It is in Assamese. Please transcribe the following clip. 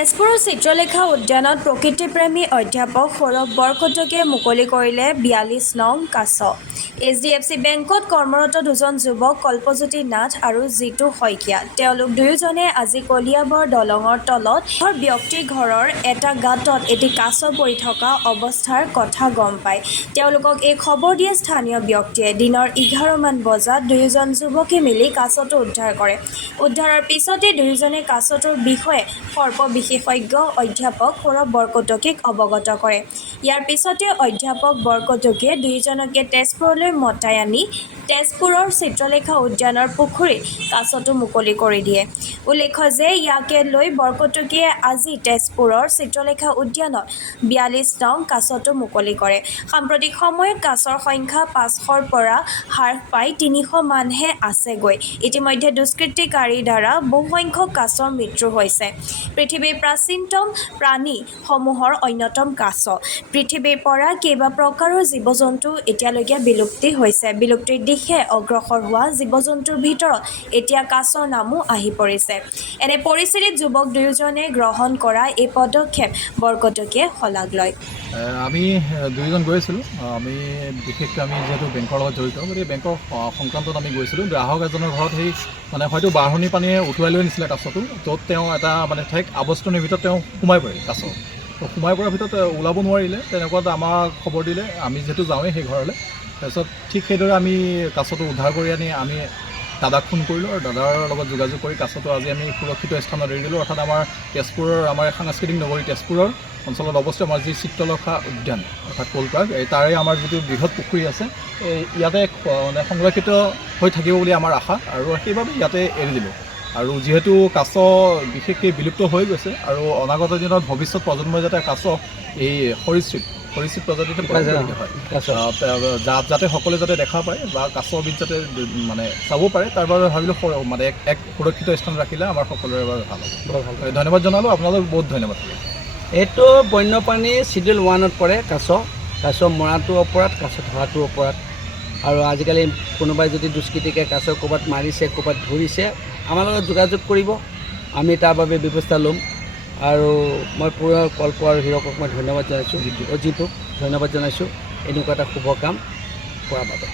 তেজপুৰৰ চিত্ৰলেখা উদ্যানত প্ৰকৃতিপ্ৰেমী অধ্যাপক সৌৰভ বৰকটকীয়ে মুকলি কৰিলে ৪২ নং কাছ। HDFC বেংকত কৰ্মৰত দুজন যুৱক কল্পজ্যোতি নাথ আৰু জিতু শইকীয়া। তেওঁলোক দুয়োজনে আজি কলিয়াবৰ দলঙৰ তলত ব্যক্তিৰ ঘৰৰ এটা গাঁতত এটি কাছ পৰি থকা অৱস্থাৰ কথা গম পায়। তেওঁলোকক এই খবৰ দিয়ে স্থানীয় ব্যক্তিয়ে। দিনৰ 11 মান বজাত দুয়োজন যুৱকে মিলি কাছটো উদ্ধাৰ কৰে। উদ্ধাৰৰ পিছতে দুয়োজনে কাছটোৰ বিষয়ে সৰ্প বিশেষজ্ঞ অধ্যাপক সৌৰভ বৰকটকীক অৱগত কৰে। ইয়াৰ পিছতে অধ্যাপক বৰকটকীয়ে দুয়োজনকে তেজপুৰলৈ মতাই আনি তেজপুৰৰ চিত্ৰলেখা উদ্যানৰ পুখুৰীত কাছটো মুকলি কৰি দিয়ে। উল্লেখ্য যে ইয়াকে লৈ বৰকটকীয়ে আজি তেজপুৰৰ চিত্ৰলেখা উদ্যানত ৪২ নং কাছটো মুকলি কৰে। সাম্প্ৰতিক সময়ত কাছৰ সংখ্যা ৫০০ৰ পৰা হ্ৰাস পাই ৩০০ মানহে আছেগৈ। ইতিমধ্যে দুষ্কৃতিকাৰীৰ দ্বাৰা বহুসংখ্যক কাছৰ মৃত্যু হৈছে। পৃথিৱীৰ প্ৰাচীনতম প্ৰাণীসমূহৰ অন্যতম কাছ। পৃথিৱীৰ পৰা কেইবা প্ৰকাৰৰ জীৱ-জন্তু এতিয়ালৈকে বিলুপ্তি হৈছে। বিলুপ্তিৰ দিশে অগ্ৰসৰ হোৱা জীৱ-জন্তুৰ ভিতৰত এতিয়া কাছৰ নামো আহি পৰিছে। এনে পৰিস্থিতিত যুৱক দুয়োজনে গ্ৰহণ কৰা এই পদক্ষেপ বৰকটকীয়ে শলাগ লয়। আমি দুইজন গৈছিলোঁ। আমি বিশেষকৈ আমি যিহেতু বেংকৰ লগত জড়িত, গতিকে বেংকৰ সংক্ৰান্তত আমি গৈছিলোঁ। গ্ৰাহক এজনৰ ঘৰত সেই হয়তো বাঢ়নি পানীয়ে উটুৱাই লৈ নিছিলে কাছটো, য'ত তেওঁ এটা ঠেক আৱৰ্জনীৰ ভিতৰত তেওঁ সোমাই পৰিল কাছ। তো সোমাই পৰাৰ ভিতৰত ওলাব নোৱাৰিলে। তেনেকুৱাত আমাক খবৰ দিলে, আমি যিহেতু যাওঁৱেই সেই ঘৰলৈ। তাৰপিছত ঠিক সেইদৰে আমি কাছটো উদ্ধাৰ কৰি আনি আমি দাদাক ফোন কৰিলোঁ আৰু দাদাৰ লগত যোগাযোগ কৰি কাছটো আজি আমি সুৰক্ষিত স্থানত এৰি দিলোঁ। অৰ্থাৎ আমাৰ তেজপুৰৰ আমাৰ সাংস্কৃতিক নগৰী তেজপুৰৰ অঞ্চলত অৱস্থিত আমাৰ যি চিত্ৰলেখা উদ্যান অৰ্থাৎ কলপাৰ্ক, তাৰে আমাৰ যিটো বৃহৎ পুখুৰী আছে, ইয়াতে সংৰক্ষিত হৈ থাকিব বুলি আমাৰ আশা, আৰু সেইবাবে ইয়াতে এৰি দিলোঁ। আৰু যিহেতু কাছ বিশেষকৈ বিলুপ্ত হৈ গৈছে আৰু অনাগত দিনত ভৱিষ্যত প্ৰজন্মই যাতে কাছ এই সৰীসৃপ প্ৰজাতিটো যাতে সকলোৱে যাতে দেখা পায় বা কাছবিধ যাতে চাব পাৰে, তাৰ বাবে ভাবিলোঁ এক সুৰক্ষিত স্থান ৰাখিলে আমাৰ সকলোৰে বাবে ভাল হ'ব। ধন্যবাদ জনালোঁ, আপোনালোক বহুত ধন্যবাদ। এইটো বন্যপ্ৰাণী চিডিউল 1ত পৰে কাছ মৰাটো অপৰাধ, কাছ ধৰাটো অপৰাধ। আৰু আজিকালি কোনোবাই যদি দুষ্কৃতিকে কাছ ক'ৰবাত মাৰিছে, ক'ৰবাত ধৰিছে, আমাৰ লগত যোগাযোগ কৰিব, আমি তাৰ বাবে ব্যৱস্থা ল'ম। আৰু মই পুনৰ কল্প আৰু হীৰকক মই ধন্যবাদ জনাইছোঁ, জিতুক ধন্যবাদ জনাইছোঁ এনেকুৱা এটা শুভ কাম কৰাৰ বাবে।